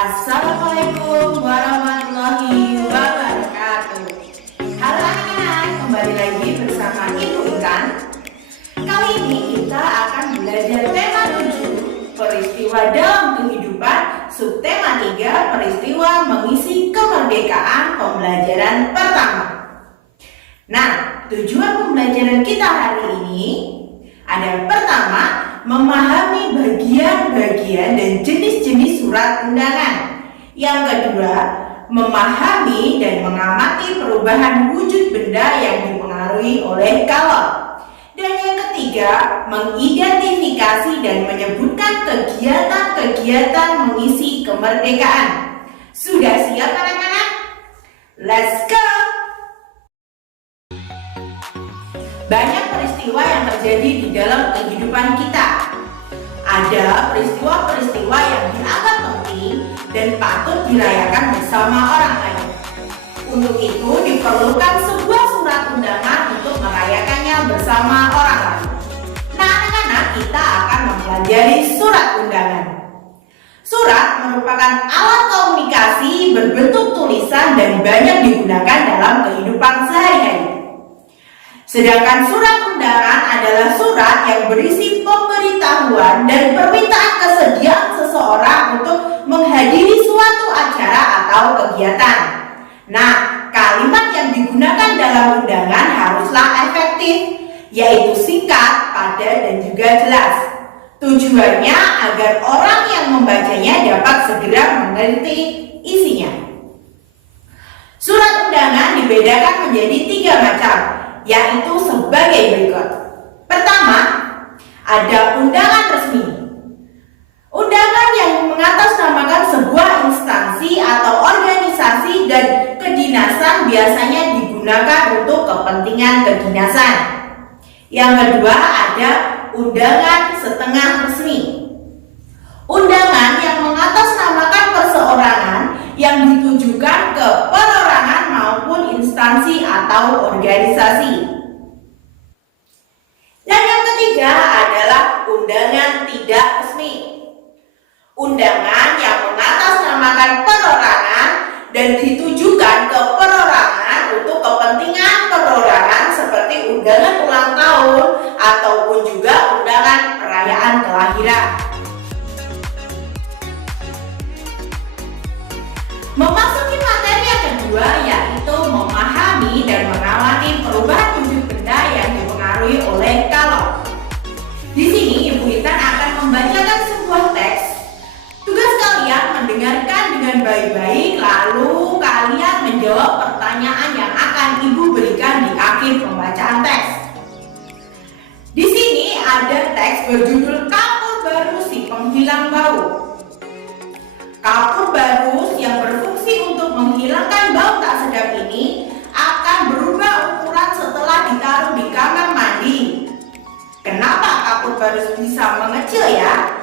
Assalamualaikum warahmatullahi wabarakatuh. Halo anak-anak, kembali lagi bersama Ibu Intan. Kali ini kita akan belajar tema 7, peristiwa dalam kehidupan, subtema 3, peristiwa mengisi kemerdekaan pembelajaran pertama. Nah, tujuan pembelajaran kita hari ini ada pertama, memahami bagian-bagian dan jenis-jenis surat undangan. Yang kedua, memahami dan mengamati perubahan wujud benda yang dipengaruhi oleh kalau. Dan yang ketiga, mengidentifikasi dan menyebutkan kegiatan-kegiatan mengisi kemerdekaan. Sudah siap anak-anak? Let's go! Banyak peristiwa yang terjadi di dalam kehidupan kita. Ada peristiwa-peristiwa yang dianggap penting dan patut dirayakan bersama orang lain. Untuk itu diperlukan sebuah surat undangan untuk merayakannya bersama orang lain. Nah anak-anak, kita akan mempelajari surat undangan. Surat merupakan alat komunikasi berbentuk tulisan dan banyak digunakan dalam kehidupan sehari-hari. Sedangkan surat undangan adalah surat yang berisi pemberitahuan dan permintaan kesediaan seseorang untuk menghadiri suatu acara atau kegiatan. Nah, kalimat yang digunakan dalam undangan haruslah efektif, yaitu singkat, padat, dan juga jelas. Tujuannya agar orang yang membacanya dapat segera mengerti isinya. Surat undangan dibedakan menjadi 3 macam, yaitu sebagai berikut. Pertama, ada undangan resmi. Undangan yang mengatasnamakan sebuah instansi atau organisasi dan kedinasan biasanya digunakan untuk kepentingan kedinasan. Yang kedua, ada undangan setengah resmi. Undangan yang mengatasnamakan perseorangan yang ditujukan ke perorangan maupun instansi atau organisasi. Dan yang ketiga adalah undangan tidak resmi. Undangan yang mengatasnamakan perorangan dan ditujukan ke perorangan untuk kepentingan perorangan seperti undangan ulang tahun ataupun juga undangan perayaan kelahiran. Memasuki materi yang kedua, yaitu memahami dan mengamati perubahan wujud benda yang dipengaruhi oleh kalau. Di sini Ibu Intan akan membacakan sebuah teks. Tugas kalian mendengarkan dengan baik-baik, lalu kalian menjawab pertanyaan yang akan Ibu berikan di akhir pembacaan teks. Di sini ada teks berjudul Kapur Barus si Penghilang Bau. Kapur barus yang berfungsi untuk menghilangkan bau tak sedap ini akan berubah ukuran setelah ditaruh di kamar mandi. Kenapa kapur barus bisa mengecil ya?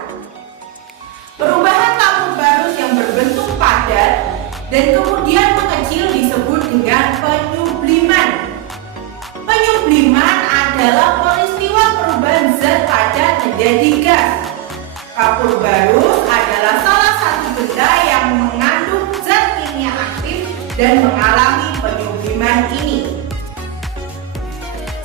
Perubahan kapur barus yang berbentuk padat dan kemudian mengecil disebut dengan penyubliman. Penyubliman adalah peristiwa perubahan zat padat menjadi gas. Kapur barus adalah salah satu benda yang mengandung zat kimia aktif dan mengalami penyubliman ini.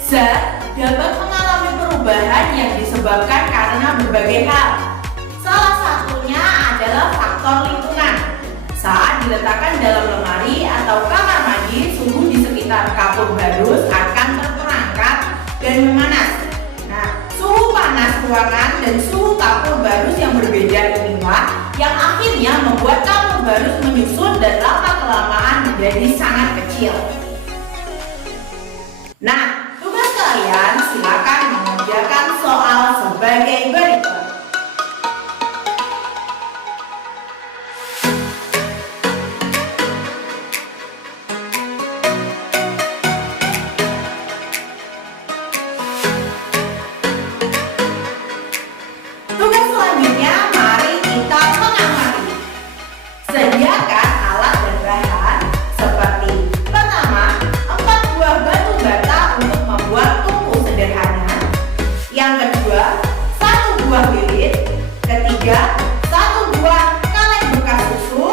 Zat dapat mengalami perubahan yang disebabkan karena berbagai hal. Salah satunya adalah faktor lingkungan. Saat diletakkan dalam lemari atau kamar mandi, suhu di sekitar kapur barus akan terperangkap dan memanas. Suhu panas ruangan dan suhu kapur barus yang berbeda inilah yang akhirnya membuat kapur barus menyusut dan lama-kelamaan menjadi sangat kecil. Nah, tugas kalian silakan mengerjakan soal sebagai berikut. Sediakan alat dan bahan seperti pertama, 4 buah batu bata untuk membuat tungku sederhana. Yang kedua, 1 buah lilin. Ketiga, 1 buah kaleng bekas susu.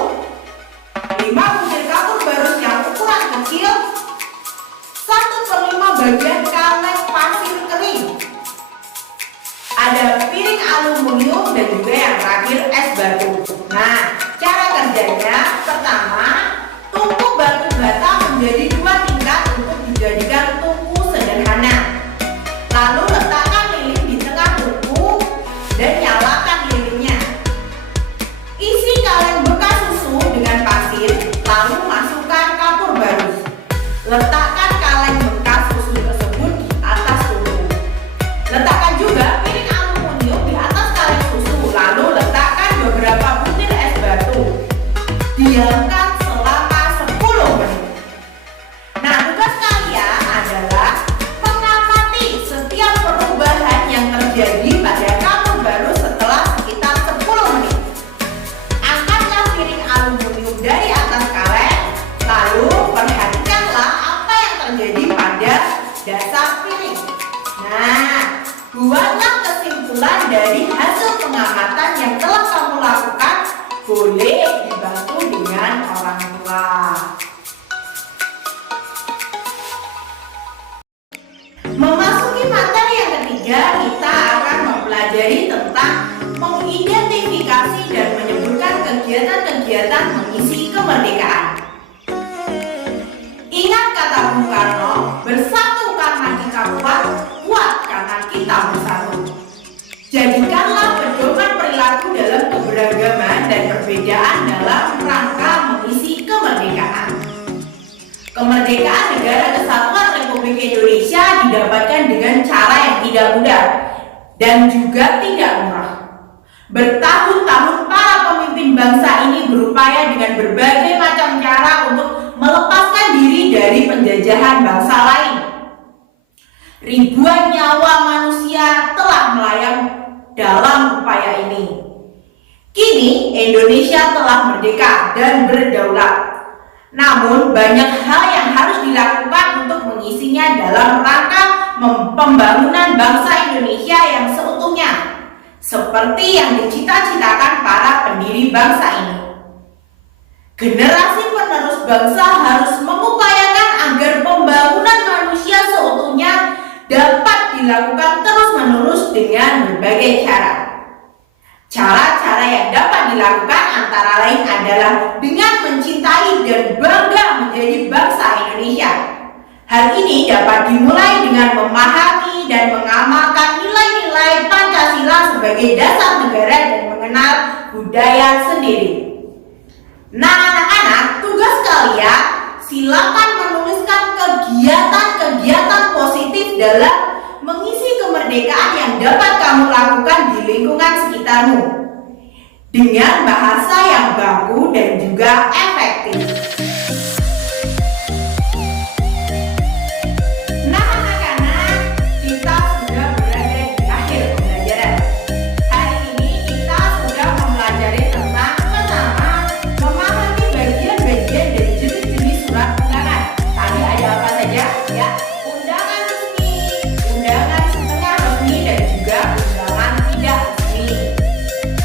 Letakkan kaleng bekas susu tersebut di atas tungku. Letakkan juga piring aluminium di atas kaleng susu, lalu letakkan beberapa butir es batu. Diamkan selama 10 menit. Nah, tugas kalian adalah mengamati setiap perubahan yang terjadi pada kamar baru setelah sekitar 10 menit. Angkatlah piring aluminium dari atas kaleng, lalu perhatikanlah apa yang terjadi pada dasar piring. Nah, buatlah kesimpulan dari hasil pengamatan yang telah kamu lakukan. Boleh dibantu dengan orang tua. Memasuki materi yang ketiga, kita akan mempelajari tentang mengidentifikasi dan menyebutkan kegiatan-kegiatan mengisi kemerdekaan. Ingat kata Bung Karno, bersatu karena kita kuat, kuat karena kita bersatu. Jadikanlah pedoman perilaku dalam keberagaman dan perbedaan dalam rangka mengisi kemerdekaan. Kemerdekaan Negara Kesatuan Republik Indonesia didapatkan dengan cara yang tidak mudah dan juga tidak murah. Bertahun-tahun para pemimpin bangsa ini berupaya dengan berbagai macam cara untuk melepaskan diri dari penjajahan bangsa lain. Ribuan nyawa manusia telah melayang dalam upaya ini. Kini Indonesia telah merdeka dan berdaulat. Namun banyak hal yang harus dilakukan untuk mengisinya dalam rangka pembangunan bangsa Indonesia yang seutuhnya, seperti yang dicita-citakan para pendiri bangsa ini. Generasi penerus bangsa harus mengupayakan agar pembangunan manusia seutuhnya dapat dilakukan terus-menerus dengan berbagai cara. Cara-cara yang dapat dilakukan antara lain adalah dengan mencintai dan bangga menjadi bangsa Indonesia. Hal ini dapat dimulai dengan memahami dan mengamalkan nilai-nilai Pancasila sebagai dasar negara dan mengenal budaya sendiri. Nah, anak-anak, tugas kalian silakan menuliskan kegiatan-kegiatan positif dalam mengisi kemerdekaan yang dapat kamu lakukan di lingkungan sekitarmu dengan bahasa yang baku dan juga efektif. Nah, anak-anak, kita sudah berada di akhir pembelajaran. Hari ini kita sudah mempelajari tentang pertama, memahami bagian-bagian dan jenis-jenis surat undangan. Tadi ada apa saja? Ya, undangan resmi, undangan setengah resmi, dan juga undangan tidak resmi.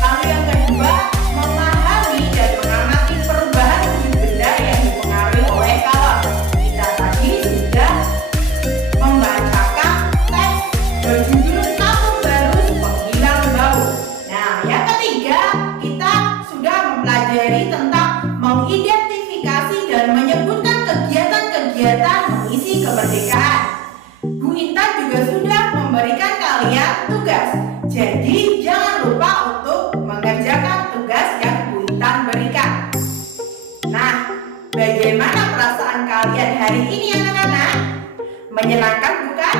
Lalu yang kedua, memahami dan mengamati perubahan wujud benda yang dipengaruhi oleh kolor. Kita tadi sudah membacakan teks berjudul Kampung Baru Penghilang Bau. Nah, yang ketiga, kita sudah mempelajari tentang mengidentifikasi dan menyebutkan kegiatan-kegiatan mengisi kemerdekaan. Bu Intan juga sudah memberikan kalian tugas. Jadi jangan lupa untuk mengerjakan tugas yang Bu Intan berikan. Nah, bagaimana perasaan kalian hari ini, anak-anak? Menyenangkan bukan?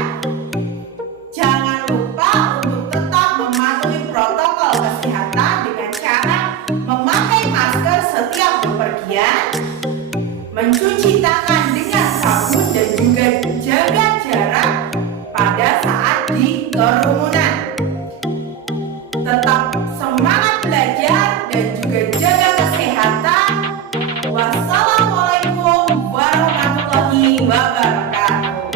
Jangan lupa untuk tetap mematuhi protokol kesehatan dengan cara memakai masker setiap bepergian, mencuci tangan dengan sabun, dan juga jaga jarak pada saat di kerumunan. Tetap semangat belajar dan juga jaga kesehatan. Wassalamualaikum warahmatullahi wabarakatuh.